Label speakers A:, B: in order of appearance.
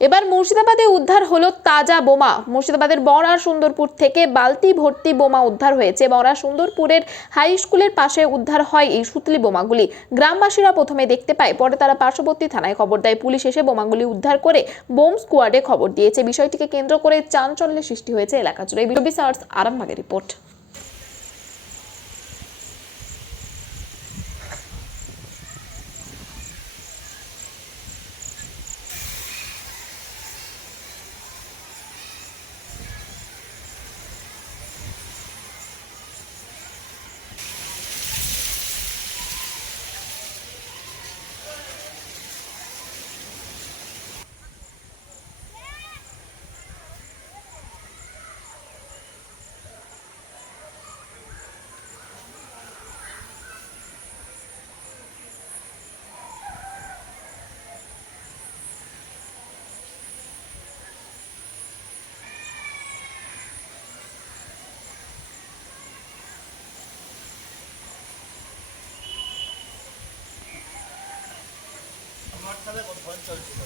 A: এবার মুর্শিদাবাদে উদ্ধার হলো তাজা বোমা। মুর্শিদাবাদের বড়া সুন্দরপুর থেকে বালতি ভর্তি বোমা উদ্ধার হয়েছে। বড়া সুন্দরপুরের হাই স্কুলের পাশে উদ্ধার হয় এই সুতলি বোমাগুলি। গ্রামবাসীরা প্রথমে দেখতে পায়, পরে তারা পার্শ্ববর্তী থানায় খবর দেয়। পুলিশ এসে বোমাগুলি উদ্ধার করে বোম স্কোয়াডে খবর দিয়েছে। বিষয়টিকে কেন্দ্র করে চাঞ্চল্যের সৃষ্টি হয়েছে এলাকা জুড়ে। বিরবি সার্চ আরামবাগের রিপোর্ট।
B: আমার কত পয়েন্ট চলছিল?